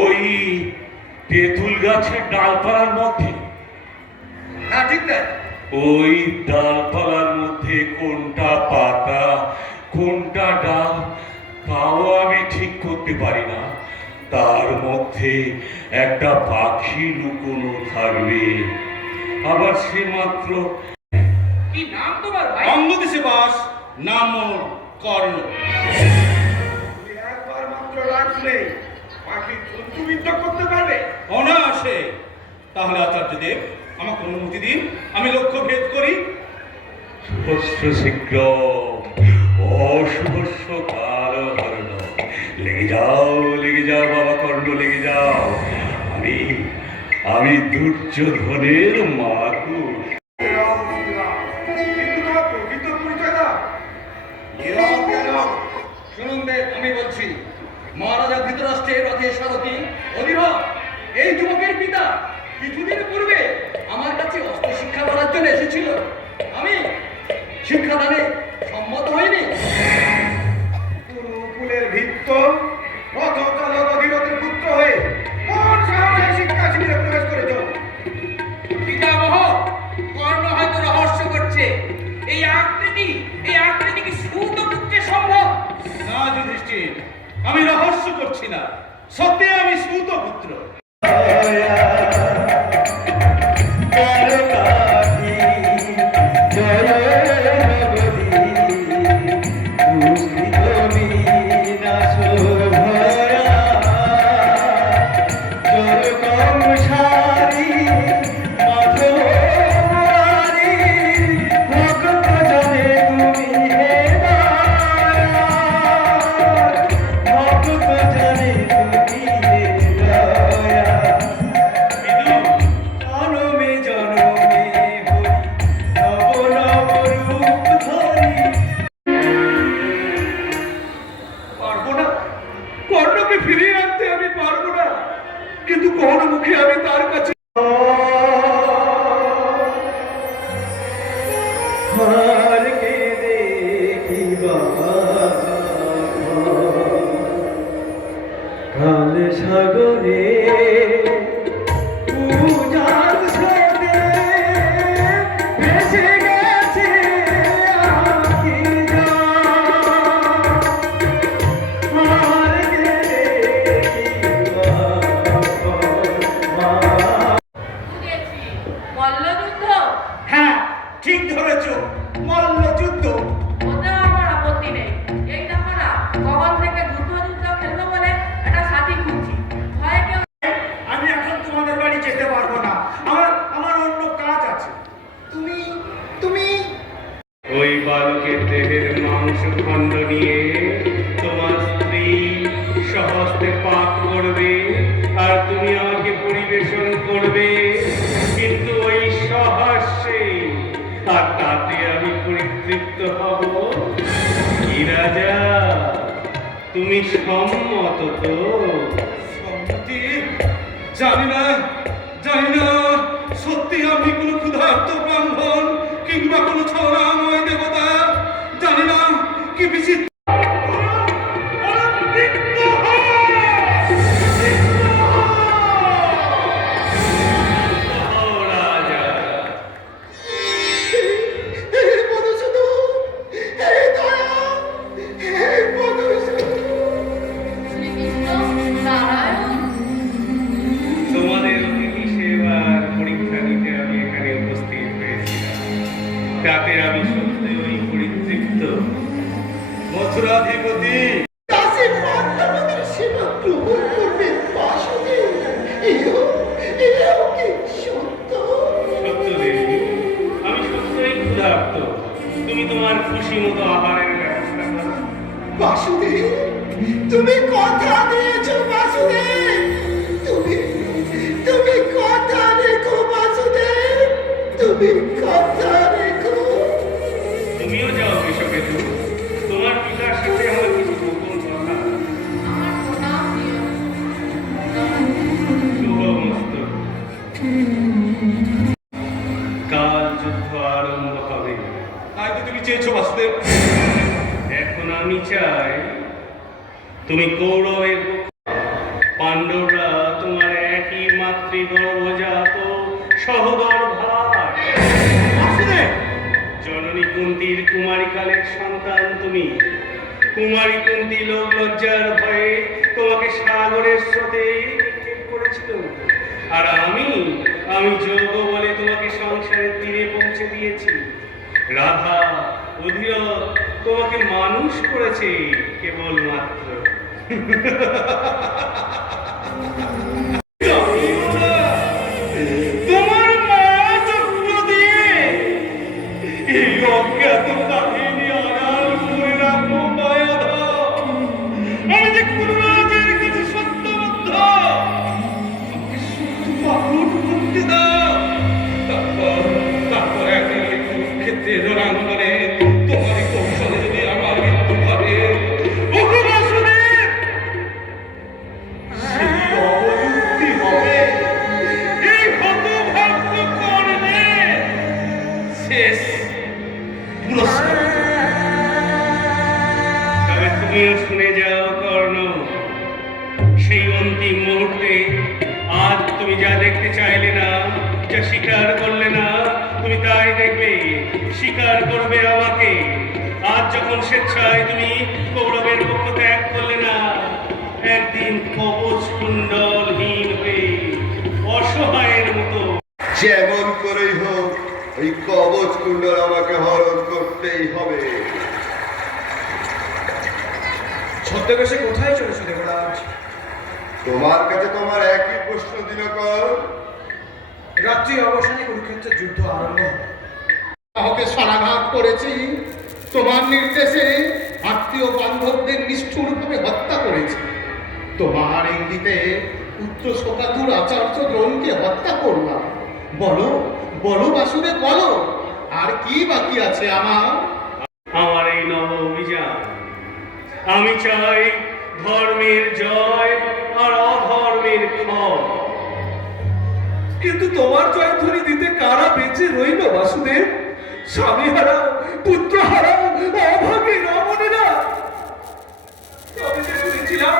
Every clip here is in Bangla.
ওই তেঁতুল গাছের ডালপালার মধ্যে। হ্যাঁ ঠিক তাই। ওই ডালপালার মধ্যে কোনটা পাতা কোনটা ডাল তাও আমি ঠিক করতে পারি না। তার মধ্যে একটা পাখি লুকোনো থাকবে, আবার সে মাত্র। কি নাম তোমার ভাই? অঙ্গদেশে বাস, নাম ওর কর্ণ। একবার মাত্র রাখলে পাখি জন্তুবিদ্যা করতে পারবে অনায়াসে। তাহলে আচার্যদেব আমাকে অনুমতি দিন, আমি লক্ষ্য ভেদ করি। শুভস্য শীঘ্র অশুভস্য কাল হরণ। লেগে যাও বাবা কর্ণ, লেগে যাও। আমি আমি দুর্যোধনের মাকুশ। কিন্তু তোমার প্রকৃত পরিচয় দাও। নীরব কেন? শুনুন দেব, আমি বলছি, মহারাজা ধৃতরাষ্ট্রের রথে সারথি অনিরব এই যুবকের পিতা কিছুদিন পূর্বে আমার কাছে অস্ত্র শিক্ষা করার জন্য এসেছিল। আমি শিক্ষাদানে সম্মত হইনি। গুরুকুলের ভিত্ত রথ চালক অধীরথের পুত্র হয়ে কোন সাহসে শিক্ষা শিবিরে প্রবেশ করেছ? পিতামহ, কর্ণ হয়তো রহস্য করছে। এই আকৃতি কি সূত পুত্রে সম্ভব? না যুধিষ্ঠির, আমি রহস্য করছি না, সত্যি আমি সুত পুত্র। পারবো না, কর্ণকে ফিরিয়ে আনতে আমি পারবো না, কিন্তু কোন মুখে আমি তার কাছে সাগরে পূজার সাথে ভেসে গেছে আখি আর মল্লযুদ্ধ? হ্যাঁ ঠিক ধরেছ, মল্লযুদ্ধ। ওতেও আমার আপত্তি নেই। এই দেখো না, কখন থেকে যুদ্ধ খেলবো বলে একটা সাথী খুঁজছি। ভয়ে কেউ আমি এখন তোমাদের বাড়ি যেতে পারবো না, আমার আমার অন্য কাজ আছে। তুমি তুমি ওই বালকের দেহের মাংস খণ্ড নিয়ে তোমার স্ত্রী সহস্তে পাক করবে, আর তুমি আমাকে পরিবেশন করবে, কিন্তু ওই সহাস্যে, আর তাতে আমি পরিতৃপ্ত হব। কি রাজা, তুমি সম্মত তো? সম্মতি? জানি না, সত্যি আমি কোনো ক্ষুধার্ত ব্রাহ্মণ কিংবা কোনো ছলনাময় দেবতা, জানি না কি বিচিত্র। শ্রীকৃষ্ণ নারায়ণ। তোমাদের অতিথি সেবার পরীক্ষা নিতে আমি এখানে উপস্থিত হয়েছিলাম, তাতে আমি সত্যি ওই পরিতৃপ্ত। মথুরাধিপতি সত্যদেবী, আমি সত্যই ক্ষুধার্ত। তুমি তোমার খুশি মতো আহারের ব্যবস্থা করো। বাসুদেব, তুমি কথা দিয়েছো বাসুদেব, তুমি তুমি কথা রেখো বাসুদেব, তুমি কথা রেখো। তুমিও যাও কৃষকেতু, তোমার পিতার সাথে আমার কিছু গোপন কথা। আমার প্রণাম দিও। শুভমস্তু। কাল যুদ্ধ আরম্ভ হবে। তাই তো তুমি চেয়েছো বাসুদেব। এখন আমি চাই তুমি কৌরবের পাণ্ডবরা তোমার একই মাতৃগর্ভজাত সহোদর ভাই। জননী কুন্তীর কুমারীকালের সন্তান তুমি। কুমারী কুন্তী লোক লজ্জার ভয়ে তোমাকে সাগরের স্রোতে নিক্ষেপ করেছিল, আর আমি যোগ্য বলে তোমাকে সংসারের তীরে পৌঁছে দিয়েছি। রাধা অধীর তোমাকে মানুষ করেছে কেবলমাত্র। তোমার মা চক্র দিয়ে এই অজ্ঞাত কাহিনী আড়াল করে রাখো মায়াধর। আমি যে কুরুরাজের কাছে সত্যবদ্ধ, আমাকে সত্য পালন করতে দাও। তারপর একদিন ওই কুরুক্ষেত্রে রণাঙ্গনে তোমারই কৌশলে যদি আমার মৃত্যু ঘটে, ওগো বাসুদেব, সেই অবলুপ্তি হবে এই হতভাগ্য কর্ণের শেষ পুরস্কার। তবে তুমিও শুনে যাও কর্ণ, সেই অন্তিম মুহূর্তে আজ তুমি যা দেখতে চাইলে না, যা স্বীকার করলে না, তুমি তাই দেখবে। স্বীকার করবে আমাকে। আজ যখন স্বেচ্ছায় তুমি কৌরবের পক্ষ ত্যাগ করলে না, একদিন কবচ কুণ্ডলহীন হয়ে অসহায়ের মতো যেমন করেই হোক ওই কবচ কুণ্ডল আমাকে হরণ করতেই হবে। ছদ্মবেশে কোথায় চলেছো দেবরাজ? তোমার কাছে তোমার একই প্রশ্ন দিনকর। রাত্রি অবসানে কুরুক্ষেত্রের যুদ্ধ আরম্ভ হবে। কাউকে সরাঘাত করেছি, তোমার নির্দেশে আত্মীয় বান্ধবদের নিষ্ঠুরভাবে হত্যা করেছি। তোমার ইঙ্গিতে পুত্র শোকাতুর আচার্য দ্রোণকে হত্যা করলাম। বলো বলো বাসুদেব, বলো আর কি বাকি আছে আমার? আমার এই নব অভিযান, আমি চাই ধর্মের জয় আর অধর্মের ক্ষয়। কিন্তু তোমার জয়ধ্বনি দিতে কারা বেঁচে রইল বাসুদেব? স্বামী হারাও, পুত্র হারাও, অভাগী রমণীরা। তবে যে শুনেছিলাম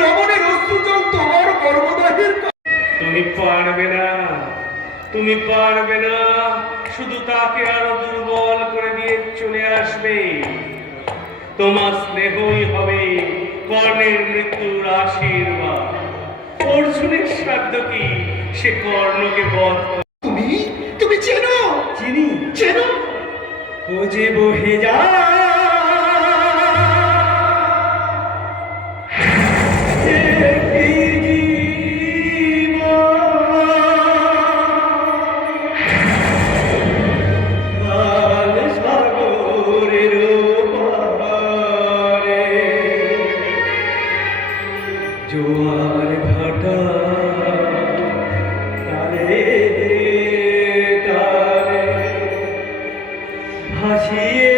রমণের অশ্রুজল তোমার গর্ভদাহের তুমি পারবে না, তুমি পারবে না। শুধু তাকে আরো দুর্বল করে দিয়ে চলে আসবে। তোমার স্নেহই হবে কর্ণের মৃত্যুর আশীর্বাদ। অর্জুনের সাধ্য কি সে কর্ণকে বধ করে? তুমি তুমি চেনো? চিনি, চেনো? ও যে বহে যা জোয়ার ভাটা তারে তারে ভাসিয়ে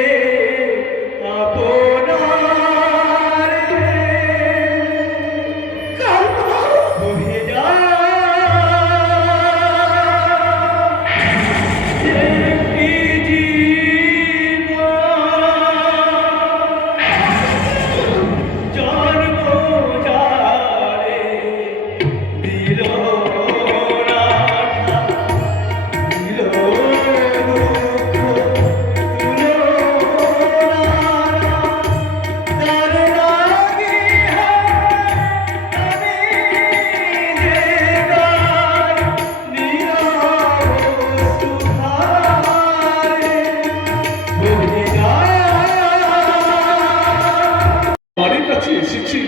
আপনার বহে যায় একটি জীবন জন্ম যারে দিল না দিল বাড়ির কাছে এসেছি।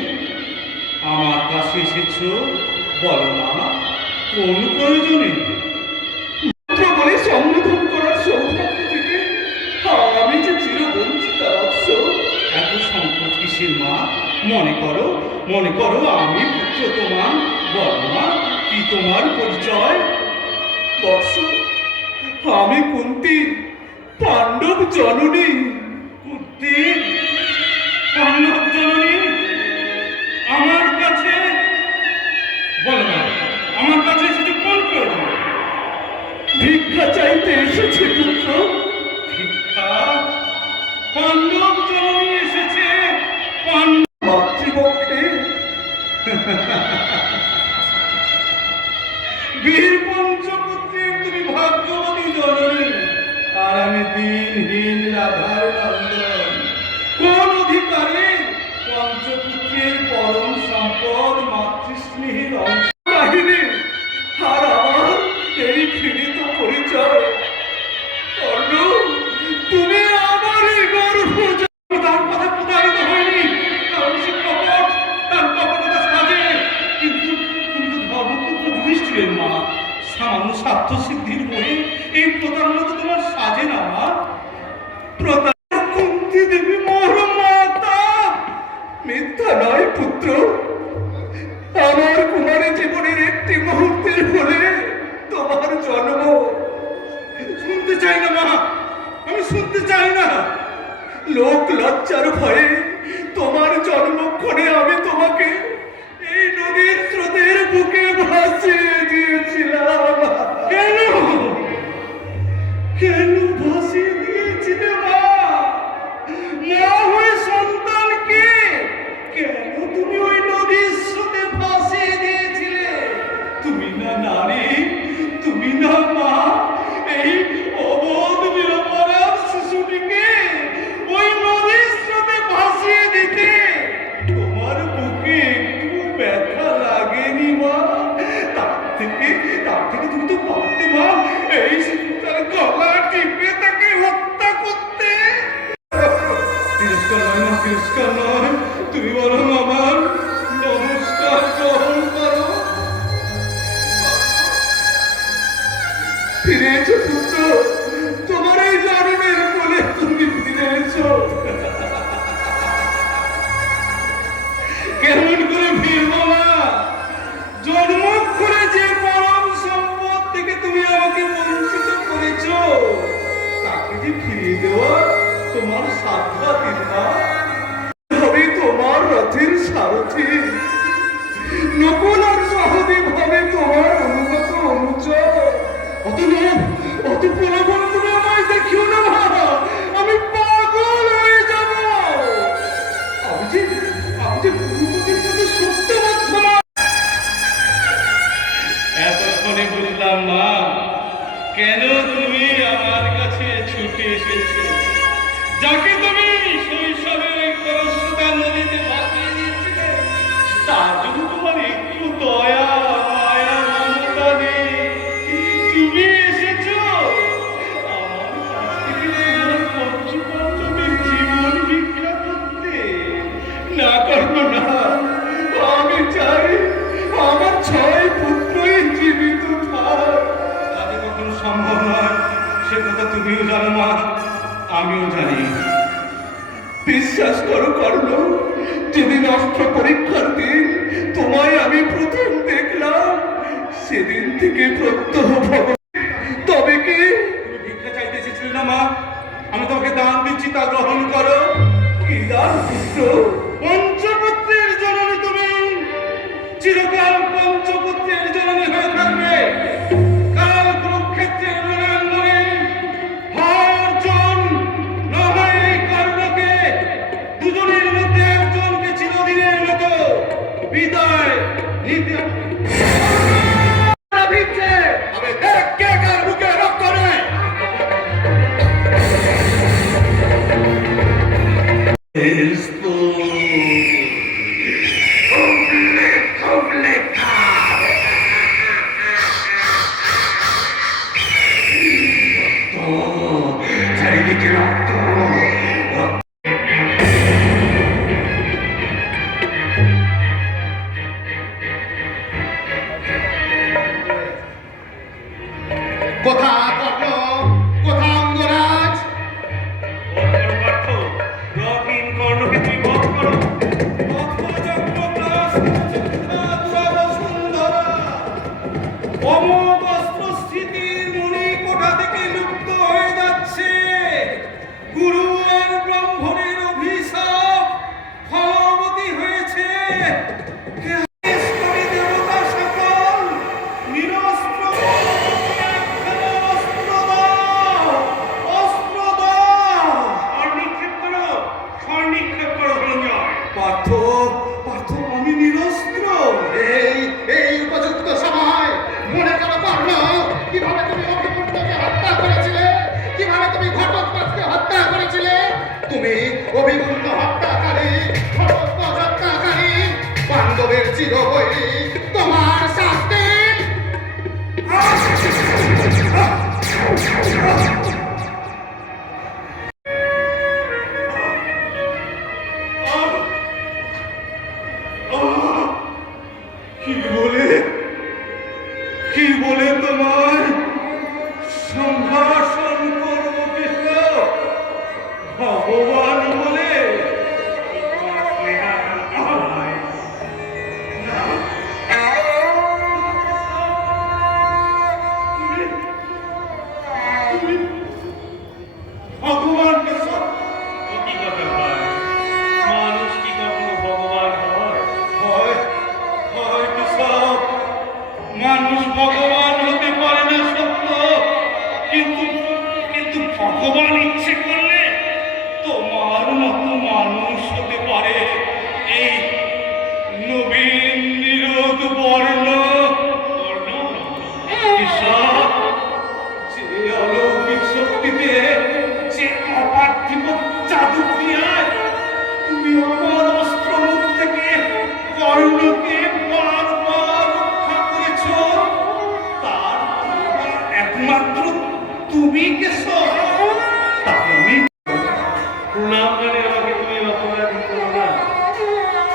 আমার কাছে এসেছো, বলো না কোন প্রয়োজনে? পুত্র বলে সম্বোধন করার সৌভাগ্য থেকে আমি যে চিরবঞ্চিত বৎস। এত সংকট কিসের মা? মনে করো আমি পুত্র তোমার। বলো না কি তোমার পরিচয়? বৎস, আমি কুন্তী, পাণ্ডব জননী। কুন্তি, পাণ্ডব জননী আমার কাছে? বলো না আমার কাছে এসেছে কোন প্রয়োজন? ভিক্ষা চাইতে এসেছে পুত্র। ভিক্ষা? পাণ্ডব জননী এসেছে? পাণ্ডব মাতৃপক্ষে নিরাপদ মাতৃস্নেহের অংশ কাহিনী আর আমার এই ঘৃণিত পরিচয়। কর্ণ, তুমি আমারই গর্ভ। তার কথা প্রতারিত হয়নি, কারণ সে কপট, তার কপটতা সাজে। কিন্তু ধর্মপুত্র যুধিষ্ঠিরের মা, সামান্য স্বার্থ সিদ্ধির বই এই প্রতারণা তো তোমার সাজে না মা। কুন্তি দেবী মোর মাতা। মিথ্যা নয় পুত্র, আমার কুমারী জীবনের একটি মুহূর্তের ফলে তোমার জন্ম। শুনতে চাই না মা, আমি শুনতে চাই না। লোক লজ্জার ভয়ে তোমার জন্মক্ষণে আমি তোমাকে এই নদীর স্রোতের বুকে ভাসিয়ে দিয়েছিলাম। কেন কেন ভাসিয়ে দিয়েছিলে মা? মা হয়ে সন্তানকে কেন তুমি ওই নদীর স্রোতে ভাসিয়ে দিয়েছিলে? তুমি না নারী, তুমি না মা, এই অবোধ নিরপরাধ শিশুটিকে ওই নদীর স্রোতে ভাসিয়ে দিতে তোমার বুকে একটু ব্যথা লাগেনি মা? তার থেকে তুমি তো পারতে মা এই শিশুটার গলা টিপে তাকে হত্যা করতে। তিরস্কার নয় মা, তিরস্কার নয়, তুমি বরং আমার নমস্কার গ্রহণ করো। ফিরে এসো পুত্র, তোমার এই জন্মের কোলে তুমি ফিরে এসো। কেমন করে ফিরবো না? জন্মক্ষণে যে পরম সম্পদ থেকে তুমি আমাকে বঞ্চিত করেছ, তাকে যে ফিরিয়ে দেওয়া তোমার সাধ্যাতীত না। হবে তোমার রথের সারথি, নকুল আর সহদেব হবে তোমার অনুগত অনুচর। অত লোভ, অত প্রলোভন তুমি আমায় দেখিও না ভাবা, আমি পাগল হয়ে যাব। আমি যে গুরুপতির কাছে সত্যবাদ না। এতক্ষণে বুঝলাম মা, কেন তুমি আমার কাছে ছুটে এসেছো। যাকে তুমি শৈশবে খরস্রোতা নদীতে ভাসিয়ে দিয়েছিলে, তার জন্য তোমার একটু দয়া মায়া মমতা নেই। তুমি এসেছো আমার কাছ থেকে তোমার পঞ্চপাণ্ডবের জীবন ভিক্ষা করতে। না করবো না, আমি চাই আমার 6 পুত্রই জীবিত থাক। তাতে কখনো সম্ভব নয়, সে কথা তুমিও জানো মা, আমিও জানি। বিশ্বাস করো কর্ণ, যেদিন অস্ত্র পরীক্ষার দিন তোমায় আমি প্রথম দেখলাম, সেদিন থেকে প্রত্যহ ভগবান। তবে কি তুমি ভিক্ষা চাইতে এসেছিলে না মা? আমি তোমাকে দান দিচ্ছি, তা গ্রহণ করো। কি দান পুত্র? পঞ্চপুত্রের জননী তুমি, চিরকাল পঞ্চপুত্রের জননী হয়ে থাকবে। কাল কুরুক্ষেত্রের রণাঙ্গনে হয় অর্জুন, না হয় এই কর্ণকে, দুজনের মধ্যে একজনকে চিরদিনের মতো বিদায় নিতে হবে। আমি দেখ কে কার বুকে রক্ত নেয়। চারিদিকে রক্ত। কোথা কর্ণ, কোথা অঙ্গরাজ? রথহীন কর্ণকে তুমি বধ করো। অমোঘ অস্ত্রস্থিতির মণিকোঠা থেকে লুপ্ত হয়ে যাচ্ছে। গুরু আর ব্রাহ্মণের অভিশাপ ফলবতী হয়েছে। কেশ্বরী দেবতা সকল নিরস্ত্র অস্ত্র দাও, অস্ত্র দাও। স্বর্ণিক্ষেপ করো ধনঞ্জয়। পার্থ, আমি নিরস্ত্র। এই উপযুক্ত সময় মনে করো কর্ণ, কিভাবে তুমি অভিমন্যুকে হত্যা করেছিলে, কিভাবে তুমি ঘটোৎকচকে হত্যা করেছিলে। তুমি অভিমন্যু হত্যাকারী, ঘটোৎকচ হত্যাকারী, পাণ্ডবের চিরবৈরী তোমার শাস্তি। কি বলে তোমার সম্ভাষণ করবো কৃষ্ণ? ভগবান বলে? ভগবানকে কি কথা ভাই? মানুষ কি কখনো ভগবান হয়? হয়তো সব মানুষ ভগবান হতে পারে না সত্য, কিন্তু কিন্তু ভগবান ইচ্ছে করলে তোমার মতো মানুষ হতে পারে। এই নবীন নিরোধ বর্ণ ঈশা, যে অলৌকিক শক্তিতে, যে অপার্থিব জাদু ক্রিয়ায় তুমি আমার অস্ত্র মুখ থেকে কর্ণকে বারবার রক্ষা করেছ, তার একমাত্র তুমি কেশব। তাকে আমি প্রণাম করে আমাকে তুমি অপরাধী করো না।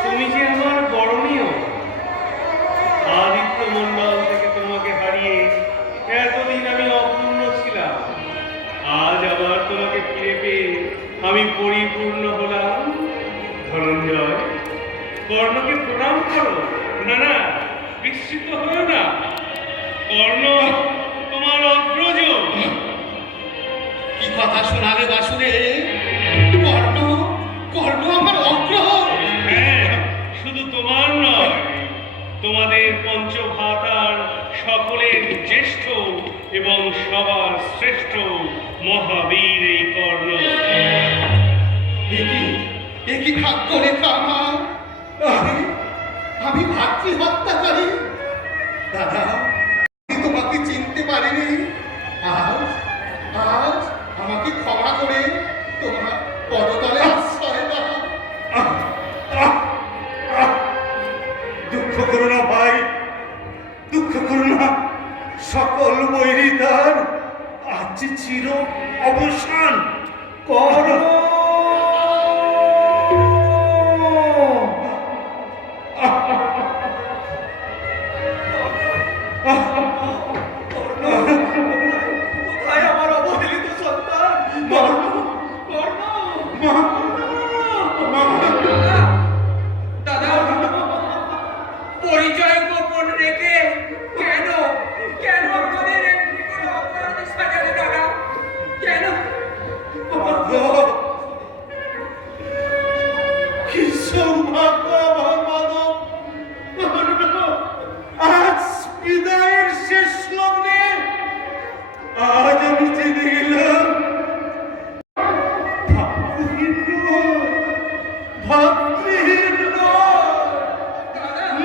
তুমি যে আমার বরণীয়। আদিত্য মণ্ডল থেকে তোমাকে হারিয়ে এতদিন আমি অপূর্ণ ছিলাম। আজ আবার তোমাকে ফিরে পেয়ে আমি পরিপূর্ণ হলাম। ধনঞ্জয়, কর্ণকে প্রণাম করো। না না, বিস্মিত হও না। কর্ণ তোমার অগ্রজ। কি কথা শোনালে বাসুদেব? কর্ণ, কর্ণ আমার অগ্রহ। হ্যাঁ, শুধু তোমার নয়, তোমাদের পঞ্চভ্রাতার সকলের জ্যেষ্ঠ এবং সবার শ্রেষ্ঠ মহাবীর এই কর্ণ। একই ভাগ্য রেখা আমার। আমি ভাতৃ হত্যাকারী। দাদা, আমি তোমাকে চিনতে পারিনি। আজ আজ আমাকে ক্ষমা করে তোমার পদতলে আশ্রয় দাও। দুঃখ করো না ভাই, দুঃখ করো না। সকল বৈরিতার আজ চির অবসান করো। কোথায় আমার অবহেলিত সন্তান? দাদা, পরিচয় গোপন রেখে কেন কেন আমাদের এমনি করে অপরাধী সাজালে দাদা? কেন? কি সৌভাগ্য আমার মানব! আজ বিদায়ের শেষ লগ্নে আজ আমি জেনে গেলাম ভাতৃহীন নয়, ভাতৃহীন নয়,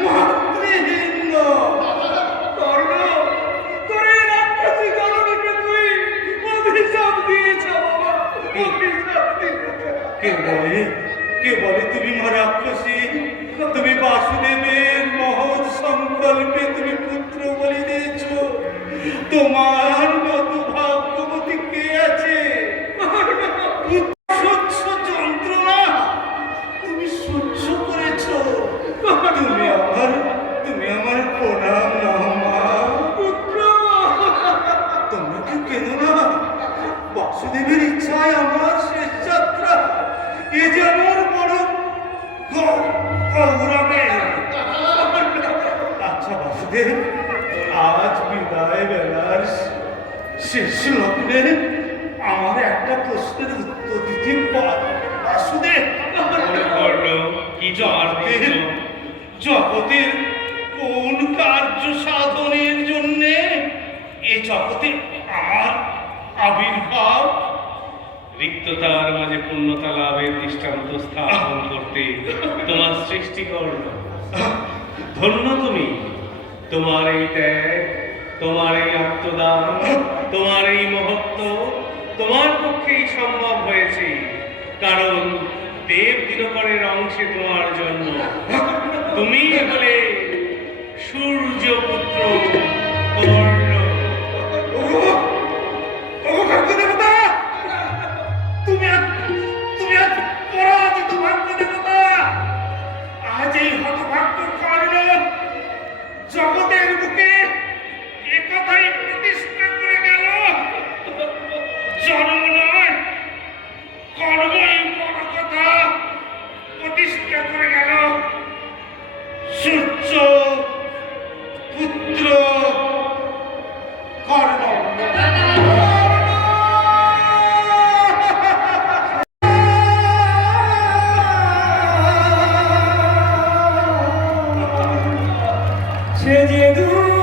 মাতৃহীন নয়। কর্ণ, তোর এই রাক্ষসী জননীকে তুই অভিশাপ দিয়েছ বাবা, অভিশাপ দিয়েছ। কে বলে তুমি মা রাক্ষসী? তুমি বাসুদেবের মহৎ সংকল্পে তুমি পুত্র বলি দিয়েছ। তোমার মতো ভাগ্যবতী কে আছে? সহ্য যন্ত্রণা তুমি সহ্য করেছ। তুমি আমার প্রণাম নাও মা। পুত্র, তোমরা কি কেন না? বাসুদেবের ইচ্ছায় আমার শেষ যাত্রা। এ যে আমার বড় গৌরবে। আচ্ছা বাসুদেব, আজ বিদায় বেলার শেষ লগ্নে আমার একটা প্রশ্নের উত্তর দিতে বাসুদেব। কর্ণ, কি জগতের জগতের কোন কার্য সাধনের জন্যে এ জগতে আমার আবির্ভাব? রিক্ততার মাঝে পূর্ণতা লাভের দৃষ্টান্ত স্থাপন করতে তোমার সৃষ্টি কর্ণ। ধন্য তুমি। তোমার এই ত্যাগ, তোমার এই আত্মদান, তোমার এই মহত্ব তোমার পক্ষেই সম্ভব হয়েছে, কারণ দেব দিনকরের অংশে তোমার জন্ম। তুমি বলে পুত্র পুত্র কর্ণ। সে যে দূর